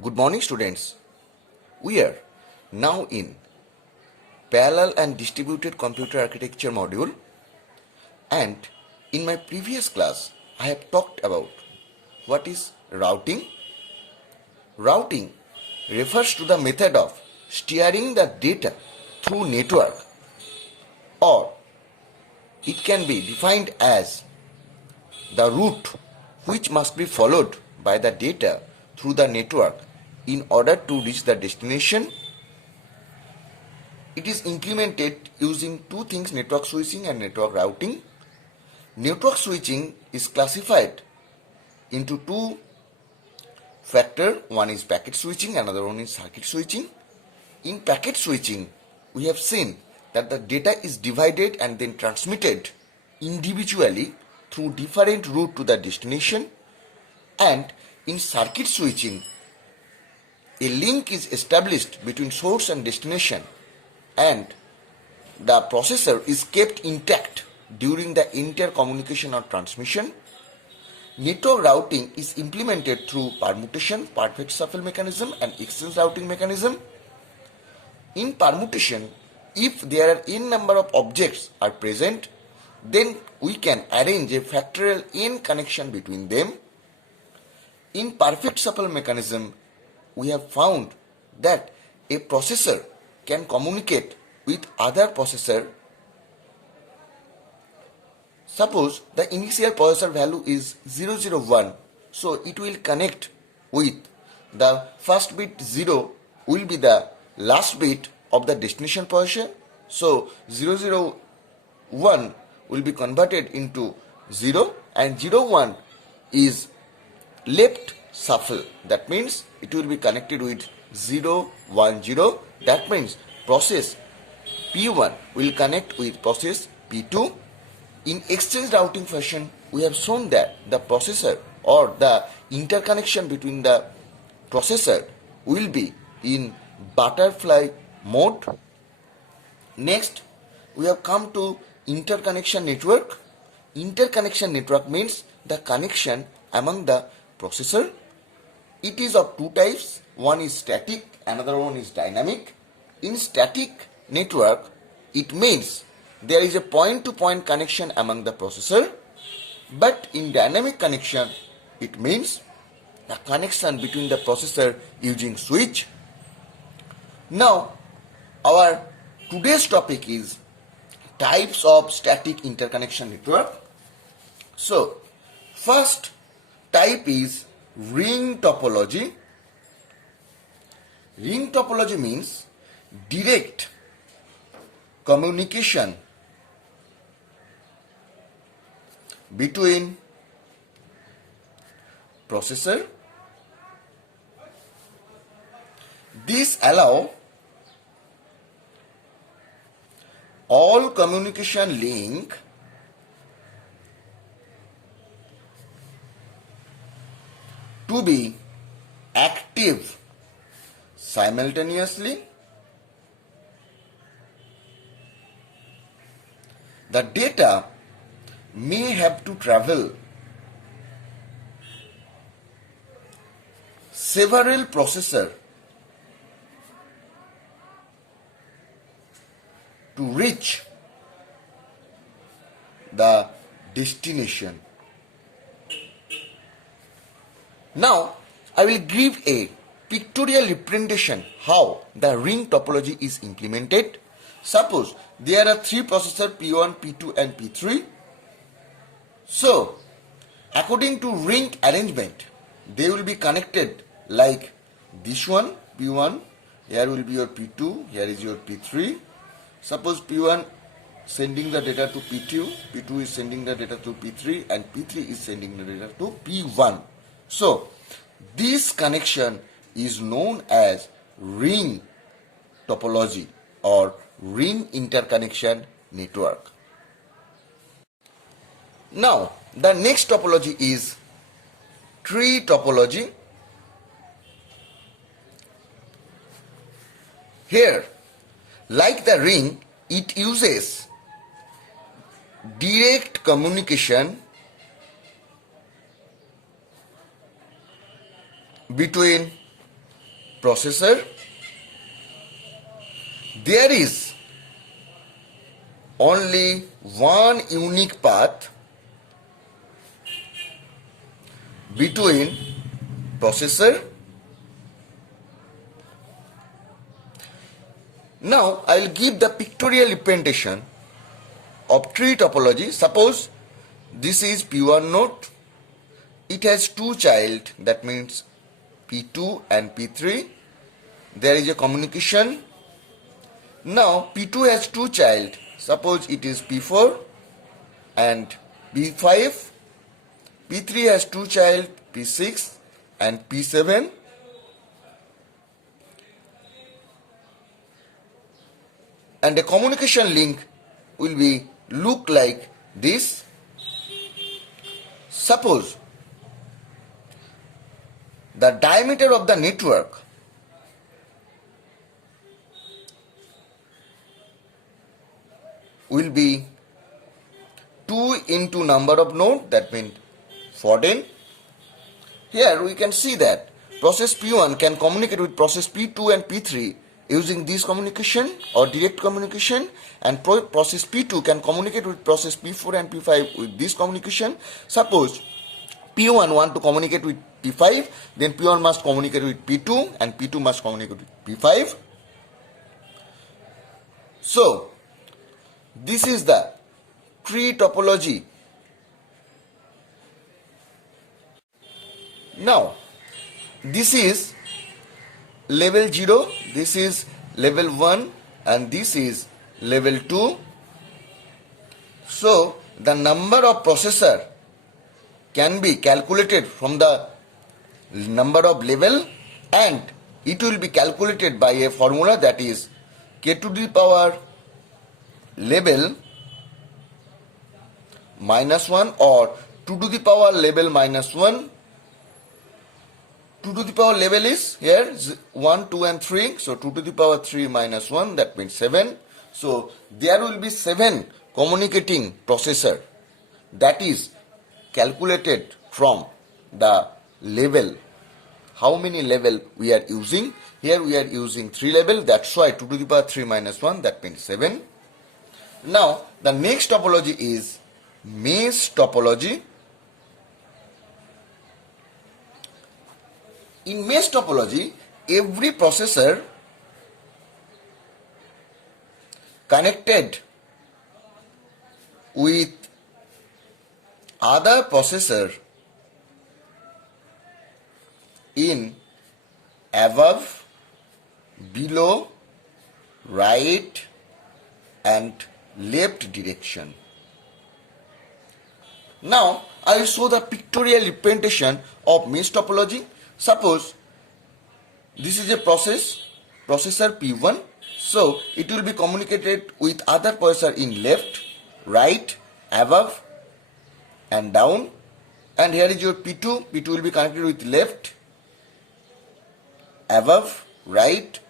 Good morning, students. We are now in parallel and distributed computer architecture module, and in my previous class I have talked about what is routing. Routing refers to the method of steering the data through network, or it can be defined as the route which must be followed by the data through the network in order to reach the destination. It is implemented using two things, network switching and network routing. Network switching is classified into two factors. One is packet switching, another one is circuit switching. In packet switching, we have seen that the data is divided and then transmitted individually through different route to the destination, and in circuit switching, a link is established between source and destination, and the processor is kept intact during the intercommunication or transmission. Network routing is implemented through permutation, perfect shuffle mechanism, and exchange routing mechanism. In permutation, if there are n number of objects are present, then we can arrange a factorial n connection between them. In perfect shuffle mechanism, we have found that a processor can communicate with other processor. Suppose the initial processor value is 001, so it will connect with the first bit 0 will be the last bit of the destination processor. So 001 will be converted into 0, and 01 is left shuffle. That means it will be connected with 010. That means process P1 will connect with process P2. In exchange routing fashion, we have shown that the processor or the interconnection between the processor will be in butterfly mode. Next, we have come to interconnection network. Interconnection network means the connection among the processor. It is of two types. One is static, another one is dynamic. In static network, it means there is a point-to-point connection among the processor, but in dynamic connection, it means the connection between the processor using switch. Now, our today's topic is types of static interconnection network. So, first type is ring topology. Ring topology means direct communication between processor. This allows all communication link to be active simultaneously. The data may have to travel several processors to reach the destination. Now, I will give a pictorial representation how the ring topology is implemented. Suppose there are three processors P1, P2 and P3. So, according to ring arrangement, they will be connected like this one, P1, here will be your P2, here is your P3. Suppose P1 sending the data to P2, P2 is sending the data to P3, and P3 is sending the data to P1. So, this connection is known as ring topology or ring interconnection network. Now, the next topology is tree topology. Here, like the ring, it uses direct communication between processor, there is only one unique path between processor. Now I will give the pictorial representation of tree topology. Suppose this is P1 node. It has two child, that means P2 and P3. There is a communication. Now P2 has two child. Suppose it is P4 and P5. P3 has two child, P6 and P7. And the communication link will be look like this. Suppose the diameter of the network will be 2 into number of node, that means 14. Here we can see that process P1 can communicate with process P2 and P3 using this communication or direct communication, and process P2 can communicate with process P4 and P5 with this communication. Suppose P1 want to communicate with P5, then P1 must communicate with P2 and P2 must communicate with P5. So this is the tree topology. Now this is level 0, this is level 1 and this is level 2. So the number of processor can be calculated from the number of level, and it will be calculated by a formula, that is k to the power level minus 1 or 2 to the power level minus 1. 2 to the power level is here 1, 2 and 3. So 2 to the power 3 minus 1, that means 7. So there will be 7 communicating processor, that is calculated from the level. How many level we are using? Here we are using 3 level, that's why 2 to the power 3 minus 1, that means 7. Now the next topology is mesh topology. In mesh topology, every processor connected with other processor in above, below, right and left direction. Now I will show the pictorial representation of mesh topology. Suppose this is a processor P1, so it will be communicated with other processor in left, right, above and down, and here is your P2. P2 will be connected with left, above, right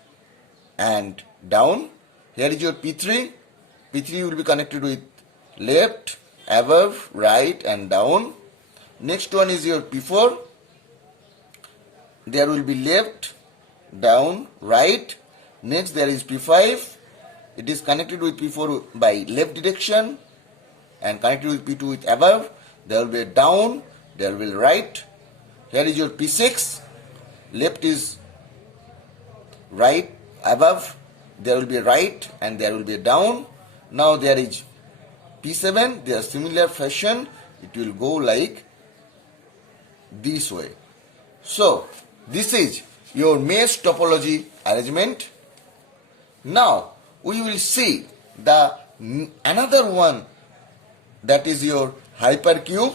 and down. Here is your P3. P3 will be connected with left, above, right and down. Next one is your P4. There will be left, down, right. Next there is P5. It is connected with P4 by left direction and connected with P2 with above. There will be a down, there will be right. Here is your P6. Left is right, above there will be a right and there will be a down. Now there is P7. There is similar fashion. It will go like this way. So this is your mesh topology arrangement. Now we will see the another one, that is your hypercube,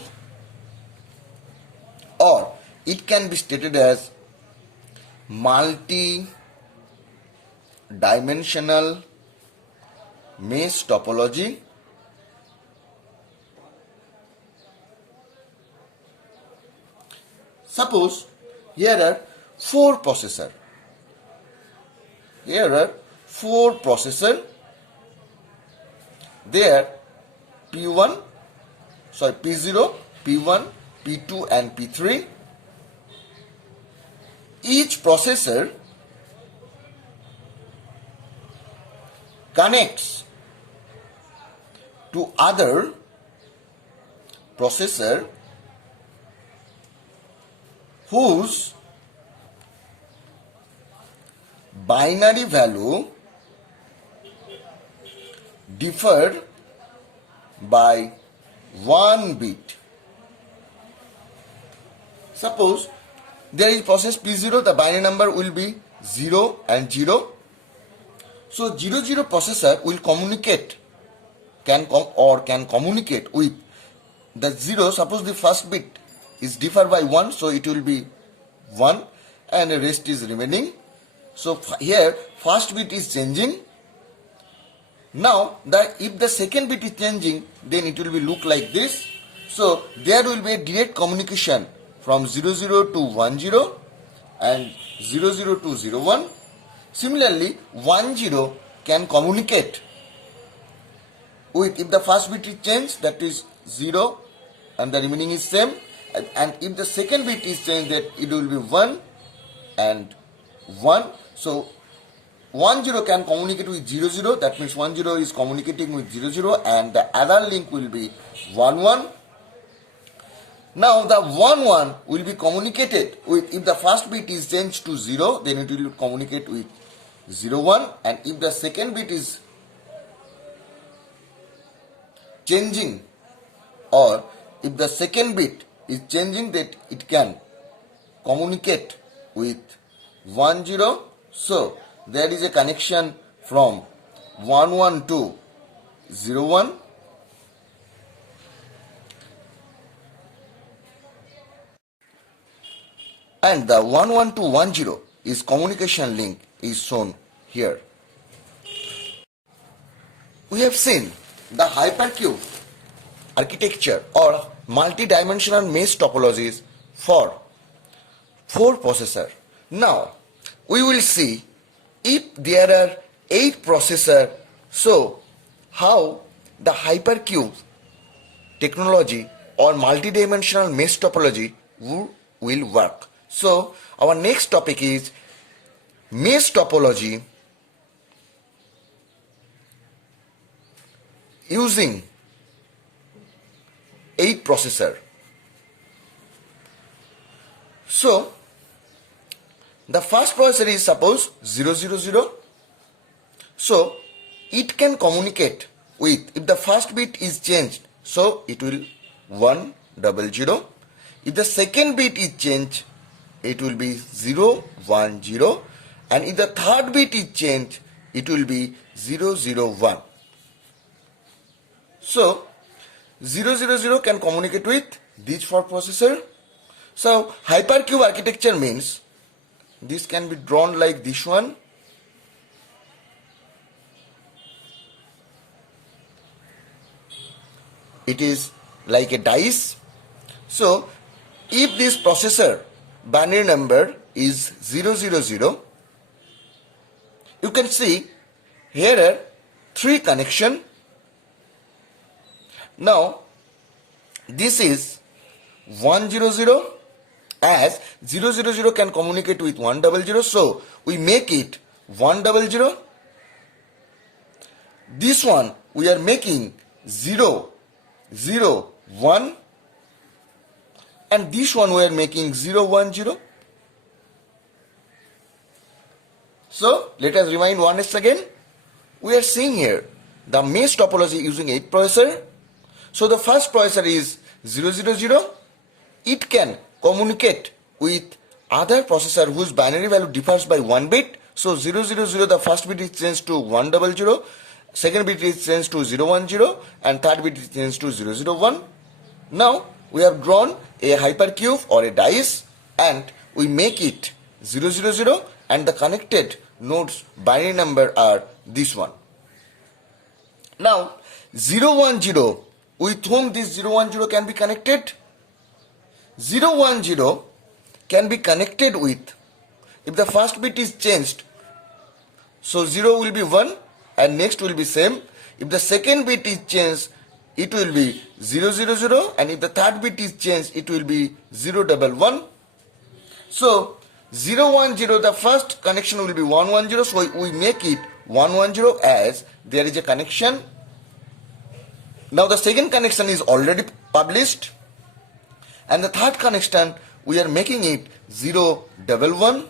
or it can be stated as multi-dimensional mesh topology. Suppose here are 4 processor. Here are 4 processor. There P0, P1, P2 and P3. Each processor connects to other processor whose binary value differed by 1 bit. Suppose there is process P0, the binary number will be 0 and 0. So 00 processor will communicate, can communicate with the 0. Suppose the first bit is differed by 1, so it will be 1 and the rest is remaining. So here first bit is changing. Now if the second bit is changing, then it will be look like this. So there will be a direct communication from 00 to 10 and 00 to 01. Similarly 10 can communicate with, if the first bit is changed, that is 0 and the remaining is same, and if the second bit is changed, that it will be 1 and 1. So 10 can communicate with 00, that means 10 is communicating with 00, and the other link will be 11. Now the 11 will be communicated with, if the first bit is changed to 0, then it will communicate with 01, and if the second bit is changing, or if the second bit is changing, that it can communicate with 10. So there is a connection from 11 to 01. And the 11 to 10 is communication link is shown here. We have seen the hypercube architecture or multi-dimensional mesh topologies for 4 processor. Now we will see if there are 8 processor, so how the hypercube technology or multi-dimensional mesh topology will work. So our next topic is mesh topology using 8 processor. So the first processor is suppose 000. So it can communicate with, if the first bit is changed, so it will 100. If the second bit is changed, it will be 010, and if the third bit is changed, it will be 001. So 000 can communicate with these 4 processor. So hypercube architecture means this can be drawn like this one. It is like a dice. So if this processor binary number is 000, you can see here are 3 connection. Now this is 100, as 000 can communicate with 100, so we make it 100. This one we are making 001, and this one we are making 010. So let us rewind once again. We are seeing here the mesh topology using 8 processor. So the first processor is 000. It can communicate with other processor whose binary value differs by 1 bit. So 000, the first bit is changed to 100, second bit is changed to 010, and third bit is changed to 001. Now we have drawn a hypercube or a dice, and we make it 000, and the connected nodes binary number are this one. Now 010, with whom this 010 can be connected? 010 can be connected with, if the first bit is changed, so 0 will be 1 and next will be same. If the second bit is changed, it will be 000, and if the third bit is changed, it will be 011. So 010, the first connection will be 110, so we make it 110 as there is a connection. Now the second connection is already published, and the third connection we are making it 011.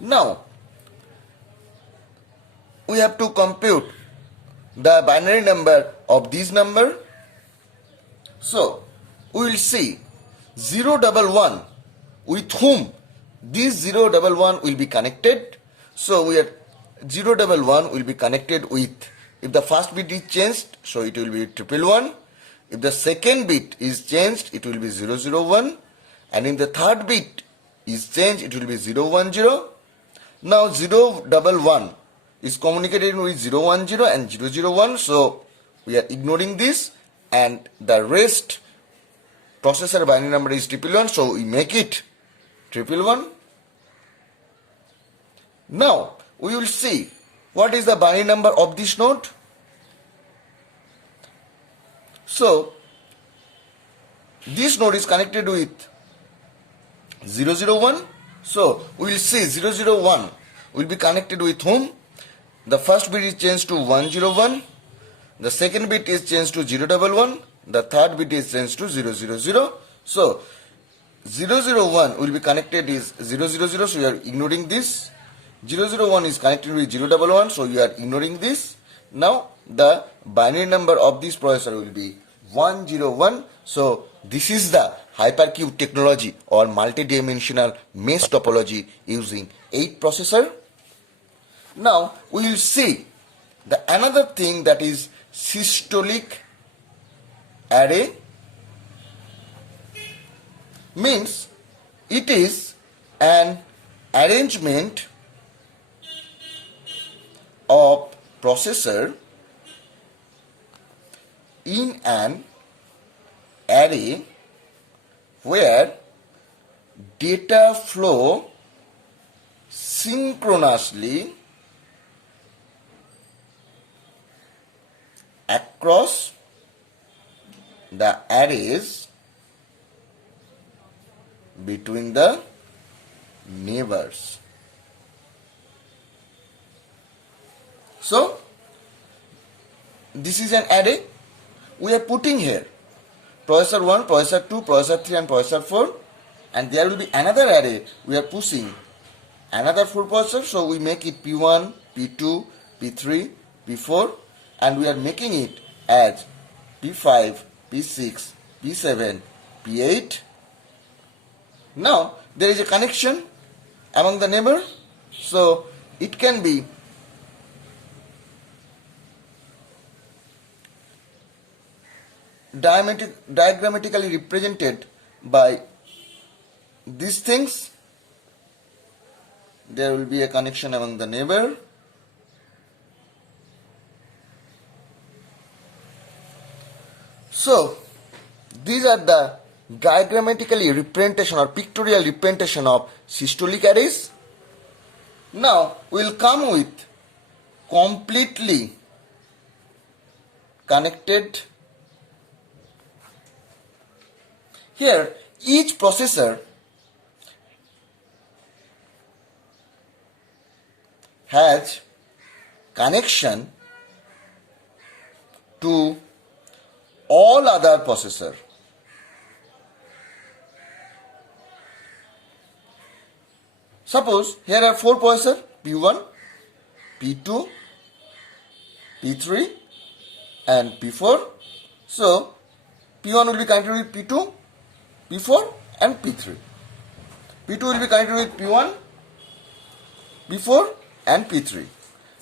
Now we have to compute the binary number of this number. So we will see 011 with whom this 011 will be connected. So we are 011 will be connected with, if the first bit is changed, so it will be 111. If the second bit is changed, it will be 001. And if the third bit is changed, it will be 010. Now 011 is communicated with 010 and 001. So we are ignoring this, and the rest processor binary number is 111. So we make it 111. Now we will see what is the binary number of this node. So this node is connected with 001. So we will see 001 will be connected with whom? The first bit is changed to 101. The second bit is changed to 011. The third bit is changed to 000. So 001 will be connected is 000. So you are ignoring this. 001 is connected with 011. So you are ignoring this. Now the binary number of this processor will be 101. So this is the hypercube technology or multi-dimensional mesh topology using 8 processor. Now we will see the another thing, that is systolic array. Means it is an arrangement of processor in an array where data flow synchronously across the arrays between the neighbors. So this is an array we are putting here. Processor 1, processor 2, processor 3 and processor 4, and there will be another array we are pushing another 4 processors. So we make it P1, P2, P3, P4, and we are making it as P5, P6, P7, P8. Now there is a connection among the neighbor, so it can be diagrammatically represented by these things. There will be a connection among the neighbor. So these are the diagrammatically representation or pictorial representation of systolic arrays. Now we will come with completely connected. Here each processor has connection to all other processor. Suppose here are 4 processors, P1, P2, P3 and P4. So P1 will be connected with P2, P4 and P3. P2 will be connected with P1, P4 and P3.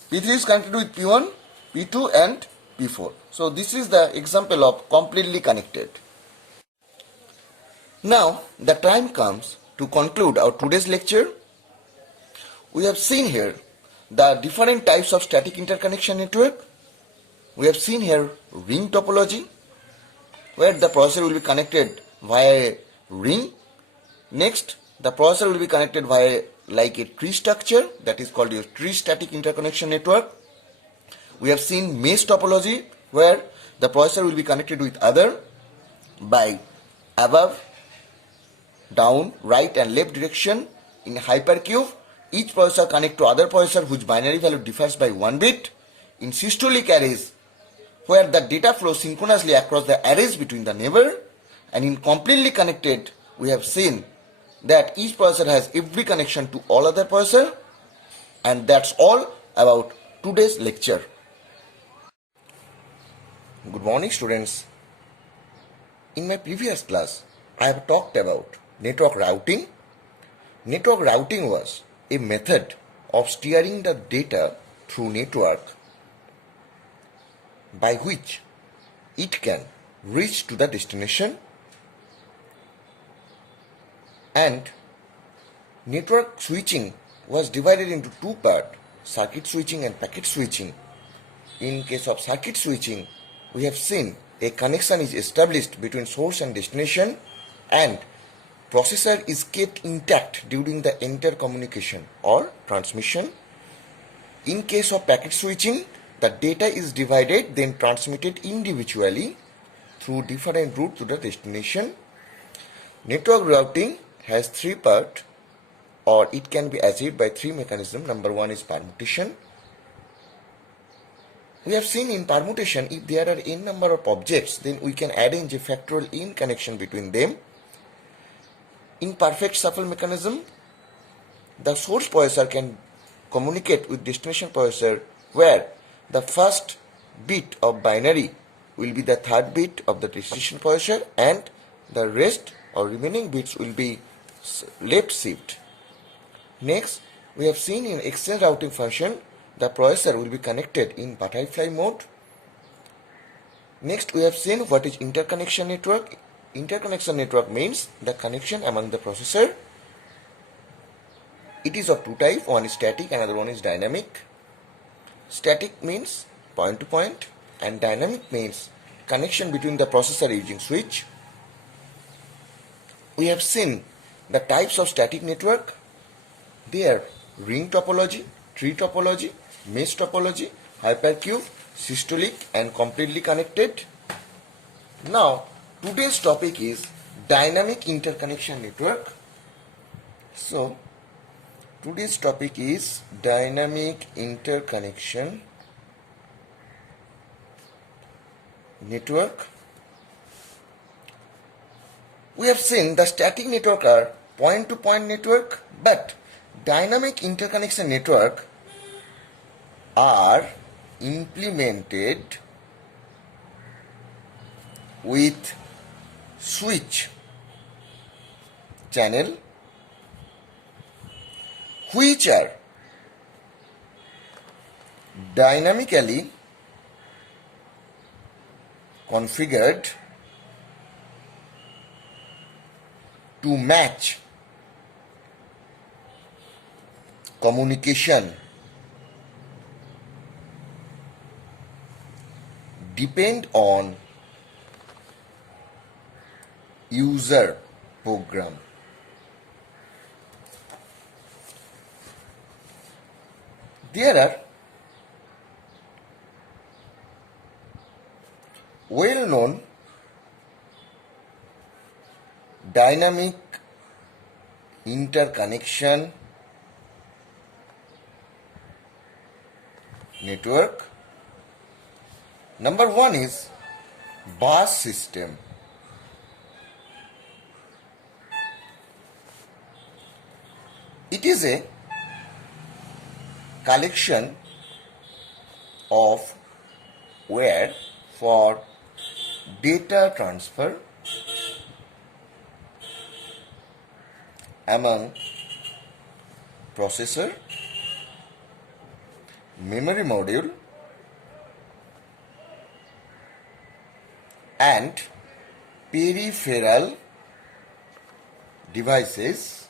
P3 is connected with P1, P2 and P4. So this is the example of completely connected. Now the time comes to conclude our today's lecture. We have seen here the different types of static interconnection network. We have seen here ring topology, where the processor will be connected via a ring. Next, the processor will be connected via like a tree structure, that is called a tree static interconnection network. We have seen mesh topology, where the processor will be connected with other by above, down, right and left direction in hypercube Each processor connects to other processor whose binary value differs by 1 bit. In systolic arrays, where the data flows synchronously across the arrays between the neighbor, and in completely connected, we have seen that each processor has every connection to all other processor. And that's all about today's lecture. Good morning, students. In my previous class, I have talked about network routing. Network routing was a method of steering the data through network by which it can reach to the destination, and network switching was divided into two parts, circuit switching and packet switching. In case of circuit switching, we have seen a connection is established between source and destination, and processor is kept intact during the intercommunication or transmission. In case of packet switching, the data is divided then transmitted individually through different routes to the destination. Network routing has three parts, or it can be achieved by three mechanisms. Number one is permutation. We have seen in permutation, if there are n number of objects, then we can arrange a factorial n connection between them. In perfect shuffle mechanism, the source processor can communicate with destination processor, where the first bit of binary will be the third bit of the destination processor, and the rest or remaining bits will be left shift. Next, we have seen in exchange routing function, the processor will be connected in butterfly mode. Next, we have seen what is interconnection network. Interconnection network means the connection among the processor. It is of two types, one is static, another one is dynamic. Static means point to point, and dynamic means connection between the processor using switch. We have seen the types of static network. They are ring topology, tree topology, mesh topology, hypercube, systolic, and completely connected. Now, today's topic is dynamic interconnection network. So, today's topic is dynamic interconnection network. We have seen the static network are point-to-point network, but dynamic interconnection network are implemented with switch channel, which are dynamically configured to match communication depend on user program. There are well-known dynamic interconnection network. Number one is bus system. It is a collection of wire for data transfer among processor, memory module, and peripheral devices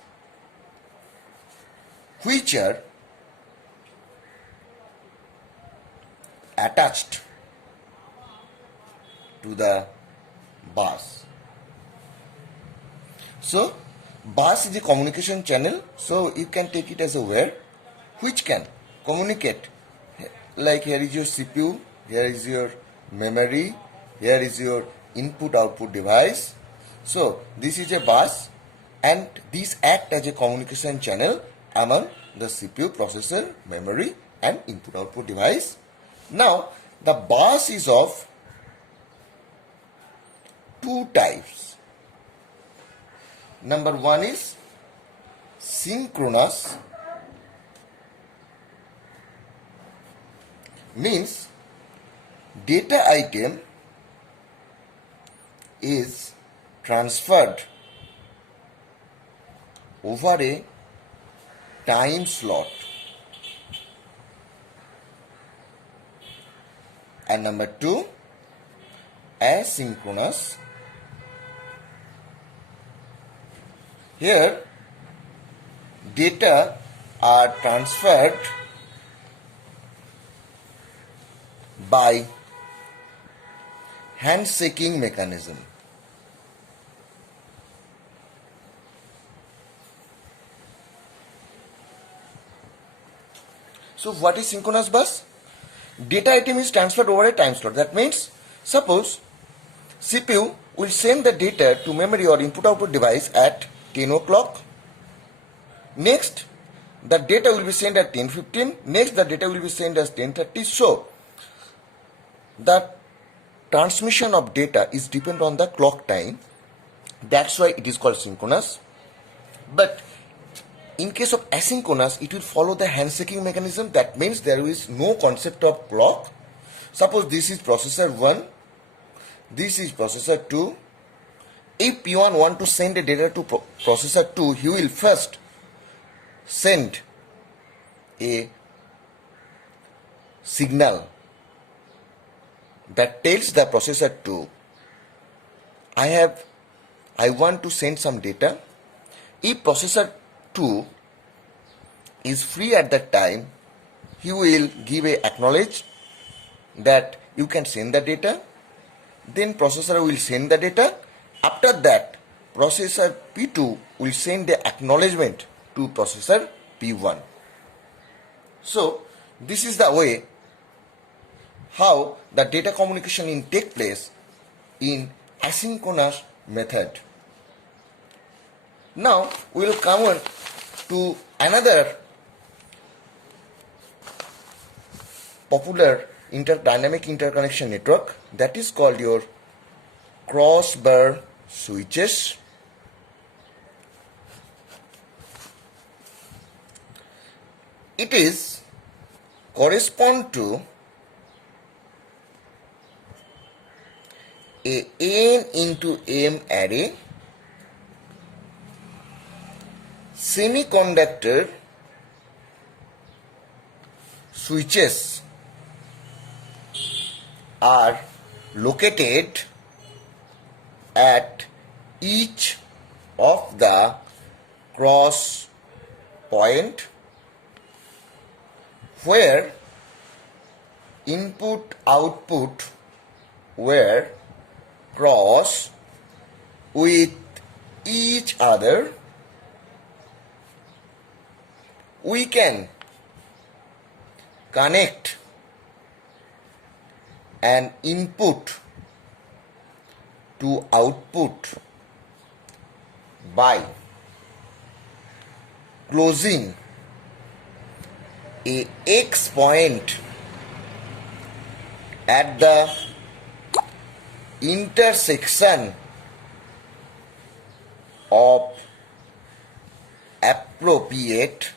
which are attached to the bus. So, bus is a communication channel, so you can take it as a wire which can communicate. Like here is your CPU, here is your memory, here is your input output device. So this is a bus, and these act as a communication channel among the CPU, processor, memory and input-output device. Now the bus is of two types. Number one is synchronous, means data item is transferred over a time slot, and number two, asynchronous. Here data are transferred by handshaking mechanism. So what is synchronous bus? Data item is transferred over a time slot. That means, suppose CPU will send the data to memory or input-output device at 10 o'clock. Next, the data will be sent at 10:15. Next, the data will be sent as 10:30. So, the transmission of data is dependent on the clock time. That's why it is called synchronous. But in case of asynchronous, it will follow the handshaking mechanism. That means there is no concept of clock. Suppose this is processor 1, this is processor 2. If P1 want to send a data to processor 2, he will first send a signal that tells the processor 2, I want to send some data. If processor 2 is free at that time, he will give a acknowledge that you can send the data. Then processor will send the data. After that, processor P2 will send the acknowledgement to processor P1. So this is the way how the data communication in take place in asynchronous method. Now we will come on to another popular dynamic interconnection network, that is called your crossbar switches. It is correspond to a n into m array semiconductor switches are located at each of the cross point where input output were cross with each other. We can connect an input to output by closing a X point at the intersection of appropriate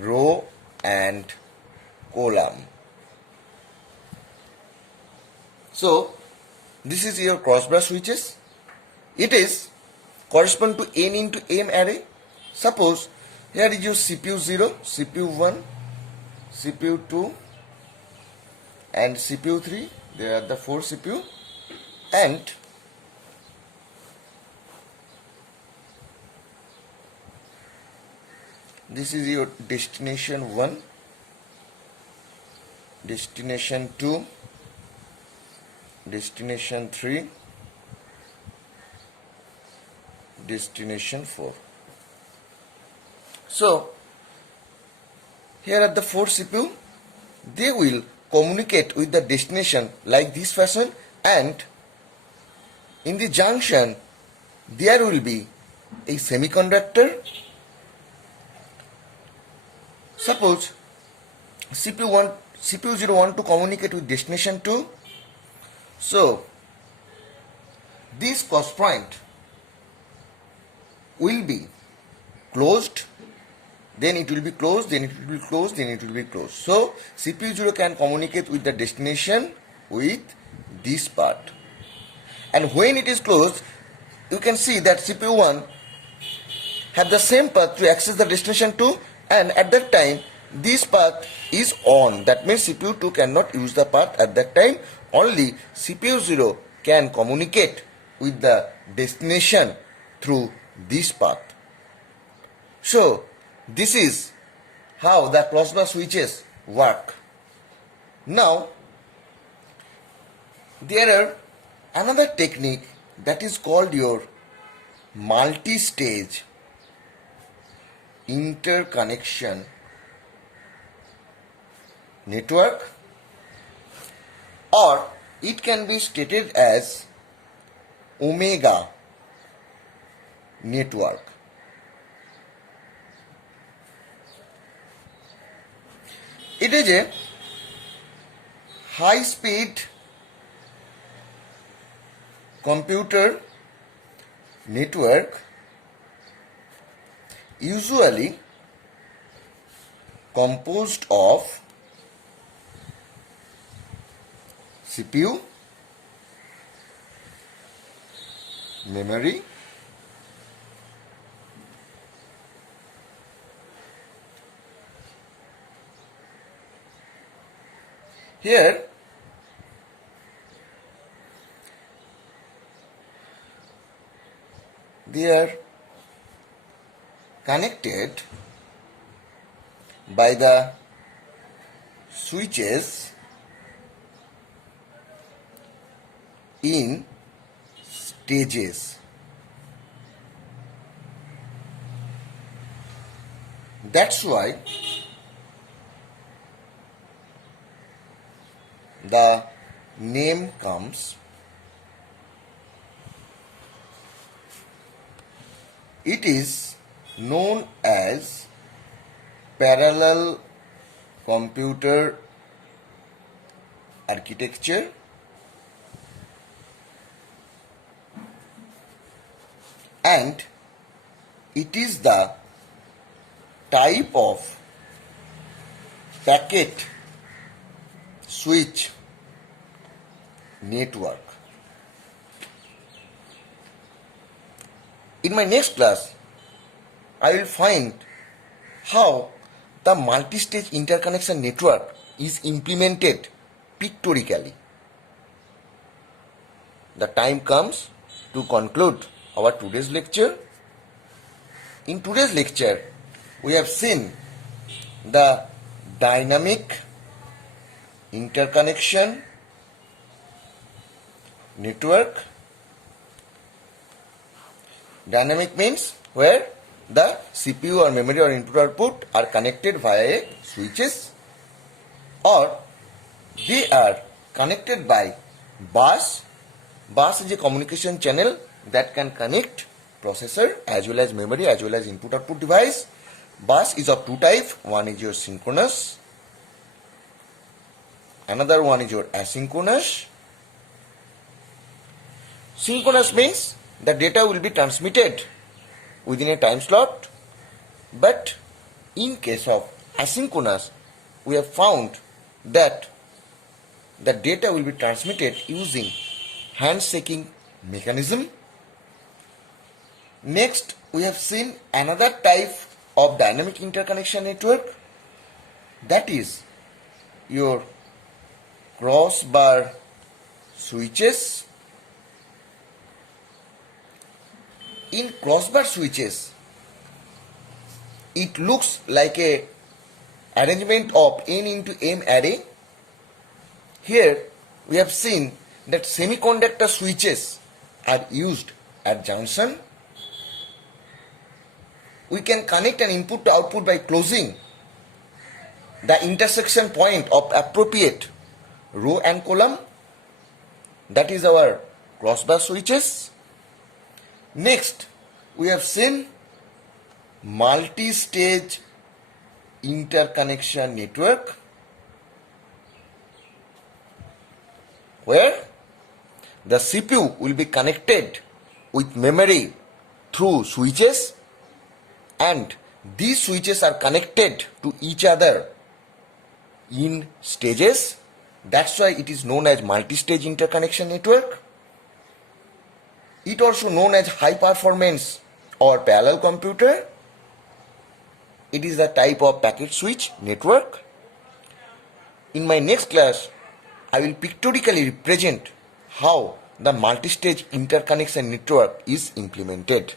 row and column. So this is your crossbar switches. It is correspond to n into m array. Suppose here is your CPU 0, CPU 1, CPU 2 and CPU 3. There are the 4 CPU, and this is your destination 1, destination 2, destination 3, destination 4. So here are the 4 CPU. They will communicate with the destination like this fashion, and in the junction there will be a semiconductor Suppose CPU 0 want to communicate with destination 2. So this cross point will be closed, then it will be closed, then it will be closed, then it will be closed. So CPU 0 can communicate with the destination with this part. And when it is closed, you can see that CPU 1 have the same path to access the destination 2, and at that time this path is on. That means CPU 2 cannot use the path at that time. Only CPU 0 can communicate with the destination through this path. So this is how the crossbar switches work. Now there are another technique that is called your multi-stage interconnection network, or it can be stated as omega network. It is a high speed computer network, usually composed of CPU, memory, here they are connected by the switches in stages. That's why the name comes. It is known as parallel computer architecture, and it is the type of packet switch network. In my next class, I will find how the multi-stage interconnection network is implemented pictorially. The time comes to conclude our today's lecture. In today's lecture, we have seen the dynamic interconnection network. Dynamic means where the CPU or memory or input output are connected via switches, or they are connected by bus. Bus is a communication channel that can connect processor as well as memory as well as input output device. Bus is of two types. One is your synchronous, another one is your asynchronous. Synchronous means the data will be transmitted within a time slot, but in case of asynchronous, we have found that the data will be transmitted using handshaking mechanism. Next, we have seen another type of dynamic interconnection network, that is your crossbar switches. In crossbar switches, it looks like a arrangement of n into m array. Here we have seen that semiconductor switches are used at junction. We can connect an input to output by closing the intersection point of appropriate row and column. That is our crossbar switches. Next, we have seen multi-stage interconnection network where the CPU will be connected with memory through switches, and these switches are connected to each other in stages. That's why it is known as multi-stage interconnection network. It also known as high performance or parallel computer. It is a type of packet switch network. In my next class, I will pictorially represent how the multi-stage interconnection network is implemented.